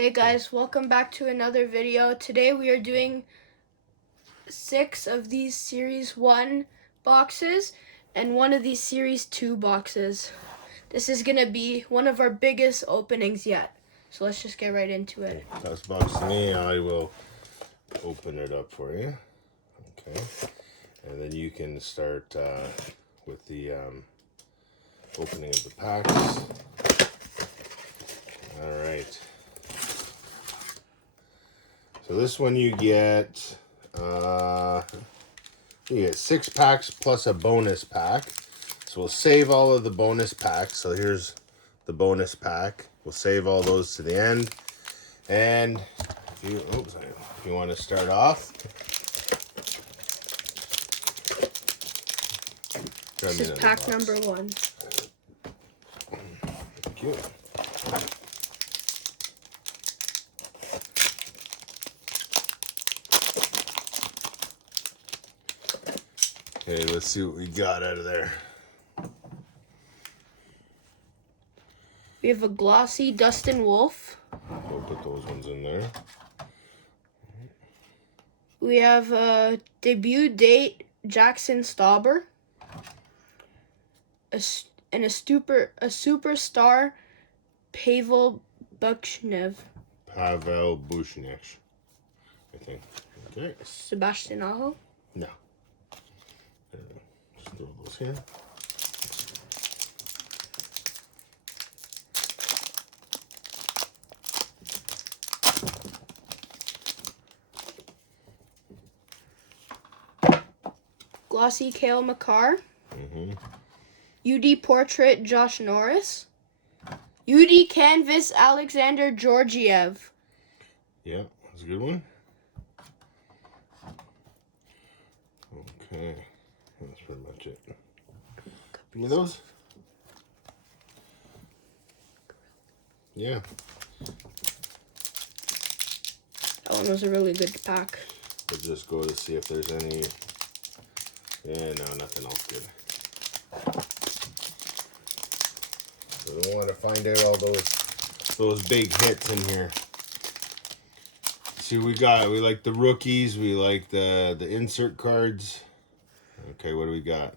Hey guys, welcome back to another video. Today we are doing 6 of these Series 1 boxes and one of these Series 2 boxes. This is going to be one of our biggest openings yet. So let's just get right into it. Pass the box to me. I will open it up for you. Okay. And then you can start with the opening of the packs. All right. So this one you get 6 packs plus a bonus pack. So we'll save all of the bonus packs. So here's the bonus pack. We'll save all those to the end. And if you want to start off, this is pack number 1. Thank you. Okay, let's see what we got out of there. We have a glossy Dustin Wolf. We'll put those ones in there. We have a debut date Jackson Stauber. A superstar Pavel Buchnev. Pavel Buchnev, I think. Okay. Sebastian Aho. No. Just throw those here. Glossy Cale Makar. UD Portrait Josh Norris. UD Canvas Alexander Georgiev. Yeah, that's a good one. Okay, that's pretty much it. Give me those. Yeah. That one was a really good pack. We'll just go to see if there's any. Yeah, no, nothing else good. So we want to find out all those big hits in here. See, we like the rookies. We like the insert cards. Okay, what do we got?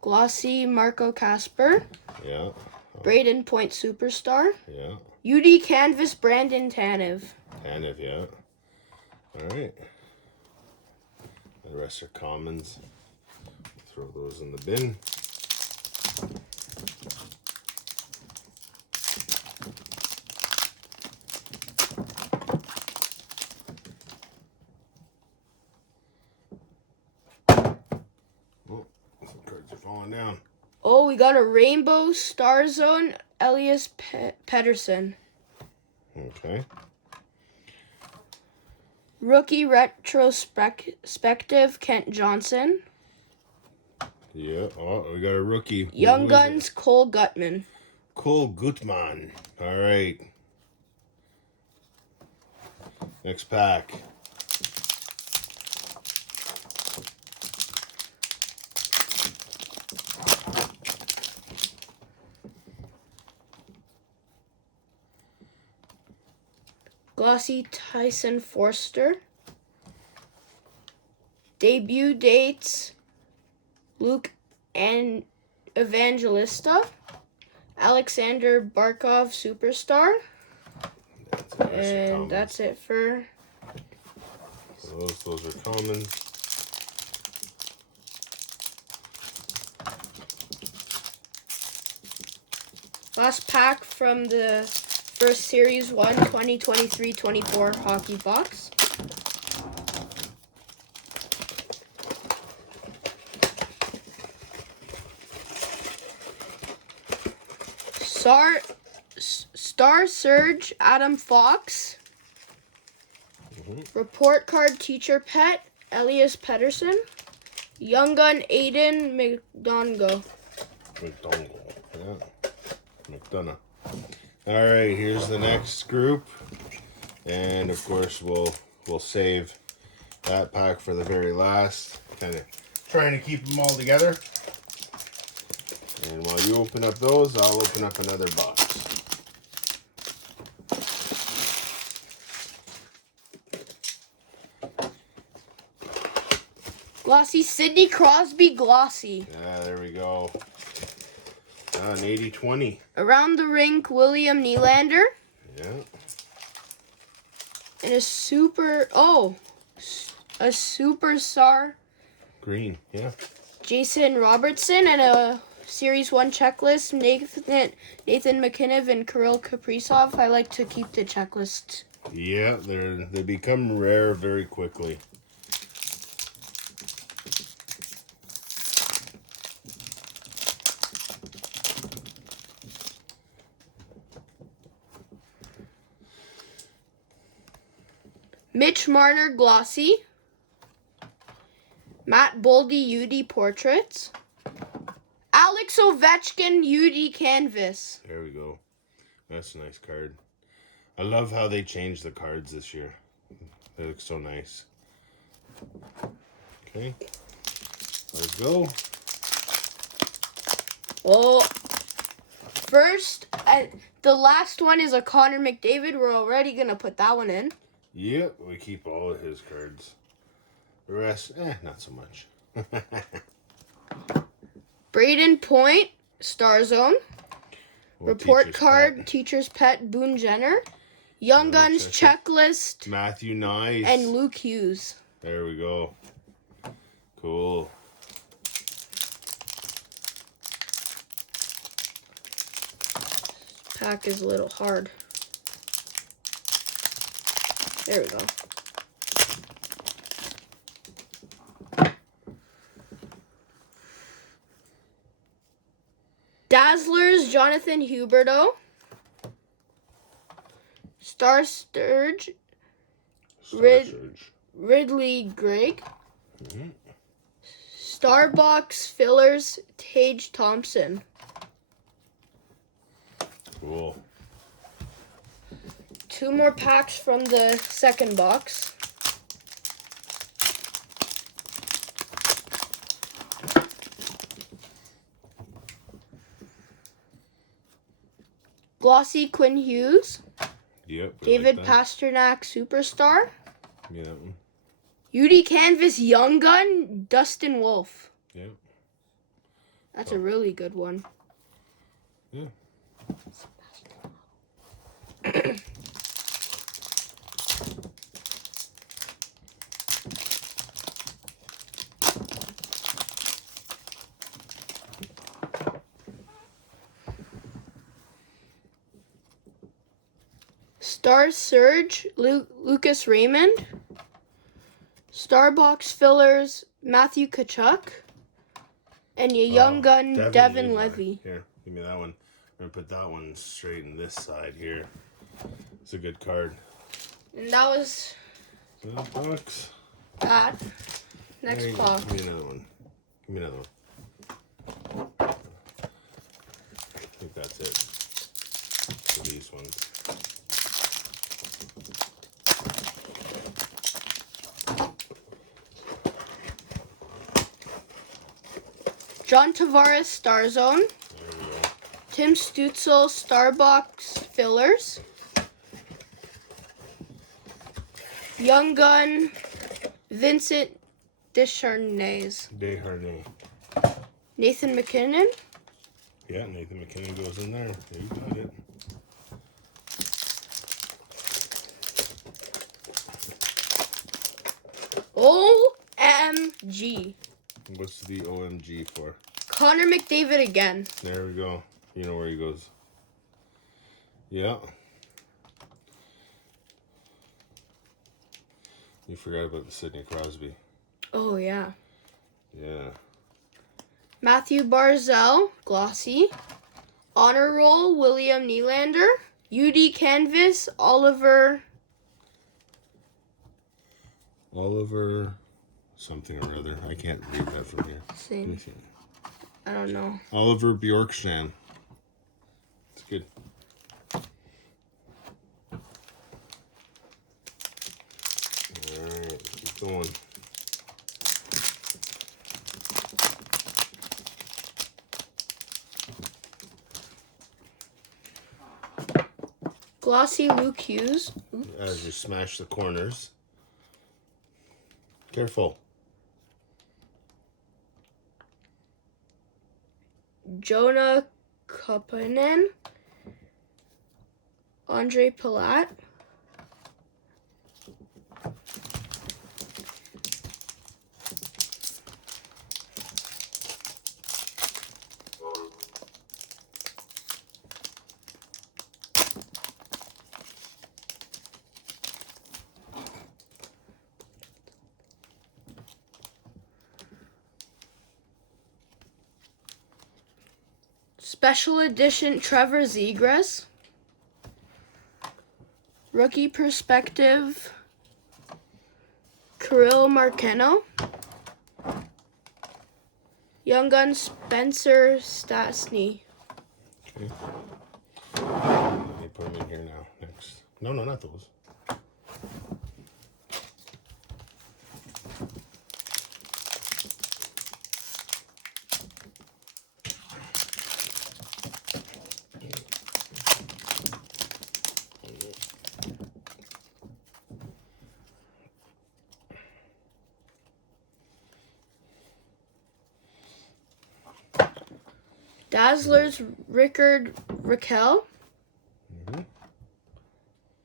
Glossy Marco Casper. Yeah. Braden Point Superstar. Yeah. UD Canvas Brandon Tanev. Tanev, yeah. All right. The rest are commons. Throw those in the bin. Oh, some cards are falling down. Oh, we got a Rainbow Star Zone Elias Pettersson. Okay. Rookie Retrospective Kent Johnson. Yeah. Oh, we got a rookie. Young Guns Cole Gutman. Cole Gutman. All right. Next pack. Glossy Tyson Forster. Debut dates Luke and Evangelista. Alexander Barkov Superstar. And that's it for those are common. last pack from the first Series 1 2023-24 hockey box. Star Surge Adam Fox. Report card Teacher Pet Elias Pettersson. Young Gun Aiden McDongo. Yeah. McDonough. All right, here's the next group, and of course we'll save that pack for the very last. Kind of trying to keep them all together. And while you open up those, I'll open up another box. Glossy Sidney Crosby Glossy. Yeah, there we go. An 80-20. Around the Rink William Nylander. Yeah. And a superstar Green, yeah. Jason Robertson, and a Series 1 checklist Nathan McKinnon and Kirill Kaprizov. I like to keep the checklist. Yeah, they become rare very quickly. Mitch Marner Glossy. Matt Boldy UD Portraits. Alex Ovechkin UD Canvas. There we go. That's a nice card. I love how they changed the cards this year. They look so nice. Okay. Let's go. Oh, first, the last one is a Connor McDavid. We're already going to put that one in. Yep, we keep all of his cards. The rest, not so much. Braden Point, Star Zone. Report card, Teacher's Pet, Boone Jenner. Young Guns Checklist. Matthew Nice. And Luke Hughes. There we go. Cool. This pack is a little hard. There we go. Dazzlers, Jonathan Huberdeau. Star Surge, Ridley Gregg. Mm-hmm. Starbucks Fillers, Tage Thompson. Cool. 2 more packs from the second box. Glossy Quinn Hughes. Yep. David like Pasternak Superstar. Yeah, that one. UD Canvas Young Gun Dustin Wolf. Yep. That's a really good one. Yeah. Star Surge, Lucas Raymond. Starbox Fillers, Matthew Tkachuk. And your Young Gun, Devin Levy. Here, give me that one. I'm going to put that one straight in this side here. It's a good card. And that was That box. that. Next box. Give me another one. Give me another one. I think that's it for these ones. John Tavares Star Zone. There we go. Tim Stutzel Starbox Fillers. Young Gun Vincent Descharnais. Nathan McKinnon. Yeah, Nathan McKinnon goes in there. You got it. OMG. What's the OMG for? Connor McDavid again. There we go. You know where he goes. Yeah. You forgot about the Sidney Crosby. Oh, yeah. Yeah. Matthew Barzal, Glossy. Honor Roll, William Nylander. UD Canvas, Oliver something or other. I can't read that from here. Same. I don't know. Oliver Bjorkstrand. It's good. Alright, keep going. Glossy Luke Hughes. Oops. As you smash the corners. Careful. Jonah Kupanen, Andre Palat, Special Edition Trevor Zegras, Rookie Perspective Kirill Markeno, Young Gun Spencer Stastny. Okay. Let me put them in here now. Next. No, not those. Dazzlers Rickard Raquel,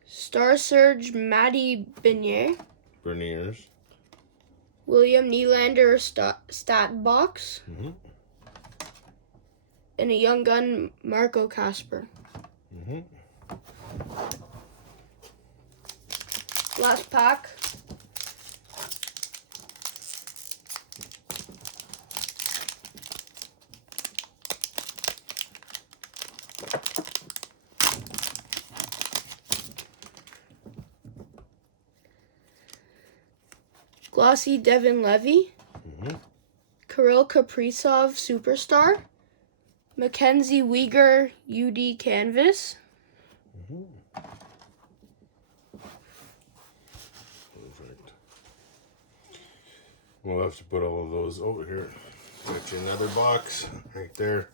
Star Surge Maddie Berniers. William Nylander stat box, and a Young Gun Marco Casper. Last pack. Glossy Devin Levy, Kirill Kaprizov Superstar, Mackenzie Weegar UD Canvas, Perfect. We'll have to put all of those over here. Got you another box right there.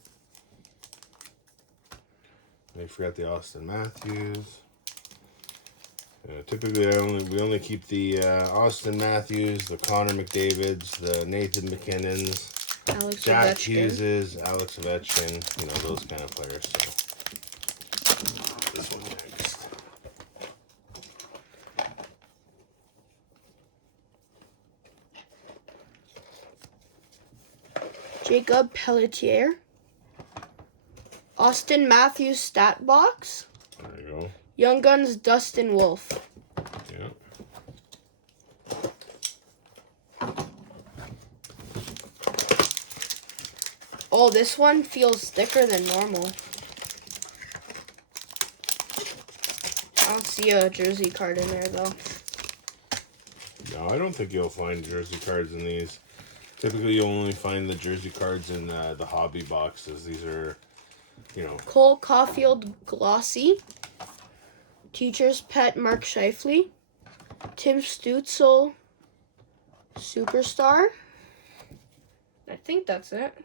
I forgot the Austin Matthews. Typically, we only keep the Austin Matthews, the Connor McDavids, the Nathan McKinnons, Alex Jack Ovechkin. Hugheses, Alex Ovechkin, you know, those kind of players. So this one next. Jacob Pelletier, Austin Matthews stat box, There you go. Young Guns Dustin Wolf. Yeah. Oh, this one feels thicker than normal. I don't see a jersey card in there though. No, I don't think you'll find jersey cards in these. Typically, you'll only find the jersey cards in the hobby boxes. These are, you know. Cole Caulfield Glossy, Teacher's Pet Mark Scheifele, Tim Stutzel Superstar. I think that's it.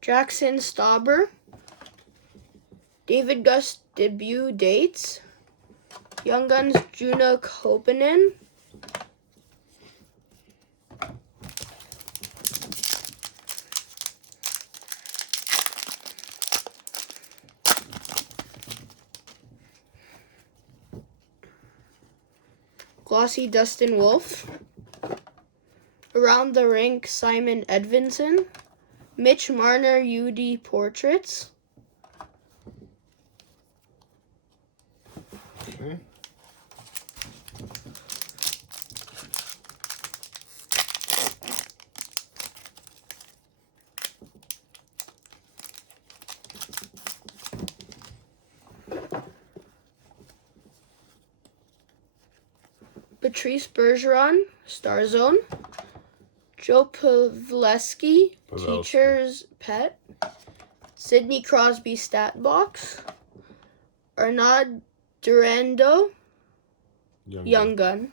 Jackson Stauber, David Gus debut dates, Young Guns Juna Kopanen, Glossy Dustin Wolf, Around the Rink Simon Edvinson, Mitch Marner UD Portraits, Okay. Patrice Bergeron, Star Zone, Joe Pavelski, Teacher's Pet, Sidney Crosby Stat Box, Arnaud Durando, Young Gun.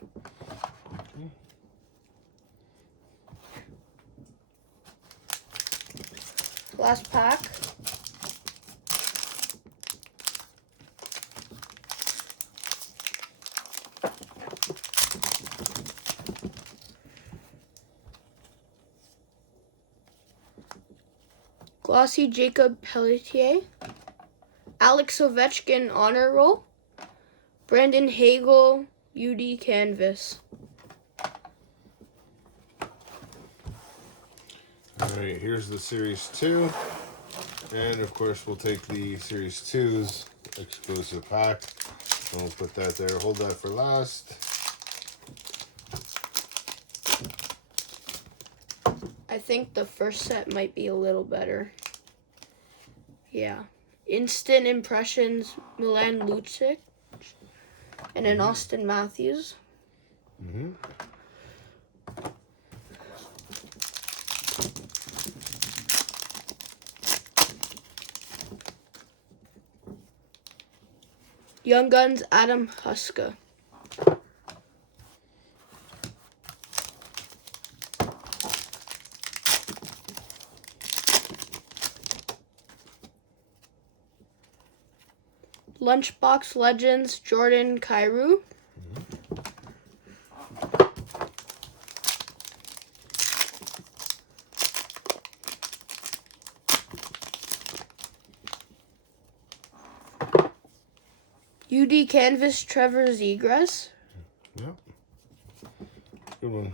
Last pack. Glossy Jacob Pelletier. Alex Ovechkin Honor Roll. Brandon Hagel UD Canvas. Alright, here's the Series 2. And of course we'll take the Series 2's exclusive pack. And we'll put that there. Hold that for last. I think the first set might be a little better. Yeah. Instant Impressions, Milan Lucic, and an Austin Matthews. Young Guns, Adam Huska. Lunchbox Legends, Jordan Kyrou. UD Canvas, Trevor Zegras. Yep. Good one.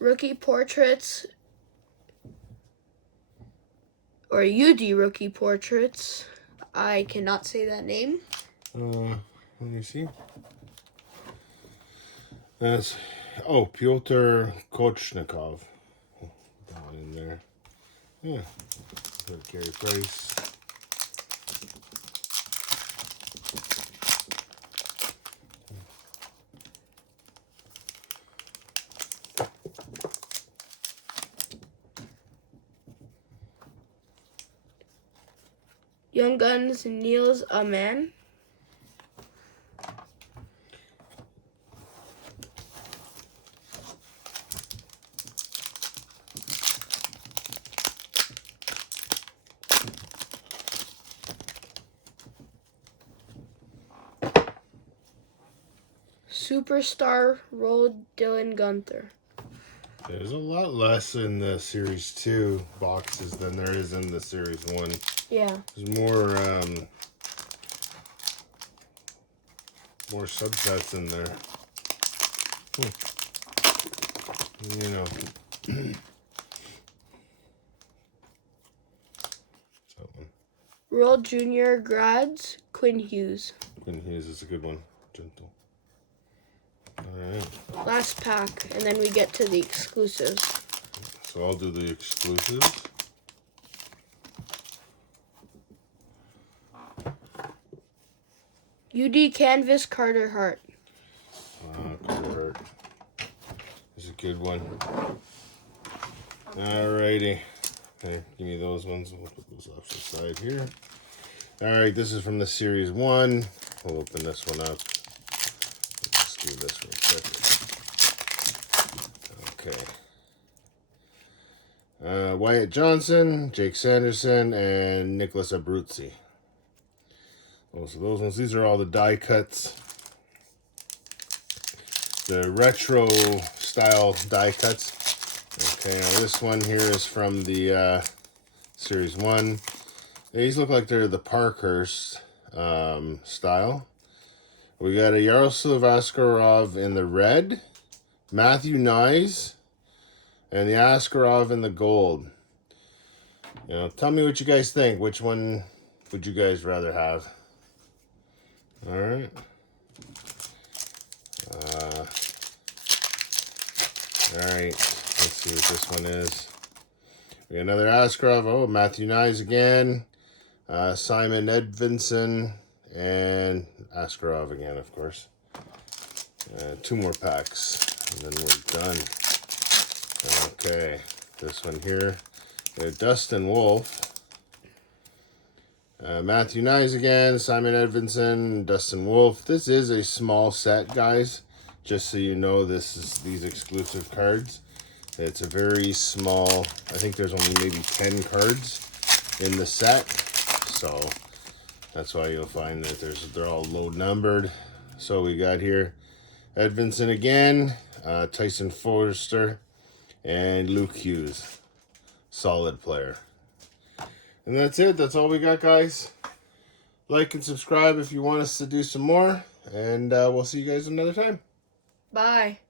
Rookie Portraits, or UD Rookie Portraits. I cannot say that name. Let me see. That's Pyotr Kochnikov. That one in there. Yeah. Put Carey Price. Young Guns, Niels Aman. Superstar Roll, Dylan Gunther. There's a lot less in the Series 2 boxes than there is in the Series 1. Yeah. There's more more subsets in there. You know. That one. World Junior Grads, Quinn Hughes. Quinn Hughes is a good one. Gentle. Alright. Last pack, and then we get to the exclusives. So I'll do the exclusives. UD Canvas, Carter Hart. Carter Hart is a good one. Alrighty. Okay, give me those ones. We'll put those off to the side here. Alright, this is from the Series 1. We'll open this one up. Let's do this real quick. Okay. Wyatt Johnson, Jake Sanderson, and Nicholas Abruzzi. Oh, so those ones, these are all the die cuts. The retro style die cuts. Okay, now this one here is from the Series 1. These look like they're the Parkhurst style. We got a Yaroslav Askarov in the red, Matthew Nyes, and the Askarov in the gold. You know, tell me what you guys think. Which one would you guys rather have? All right. All right. Let's see what this one is. We got another Askarov. Oh, Matthew Nyes again. Simon Edvinson and Askarov again, of course. 2 more packs, and then we're done. Okay. This one here, Dustin Wolf, Matthew Nyes again, Simon Edvinson, Dustin Wolf. This is a small set, guys. Just so you know, this is these exclusive cards. It's a very small. I think there's only maybe 10 cards in the set, so that's why you'll find that they're all low numbered. So we got here Edvinson again, Tyson Forster, and Luke Hughes. Solid player. And that's it. That's all we got, guys. Like and subscribe if you want us to do some more. And we'll see you guys another time. Bye.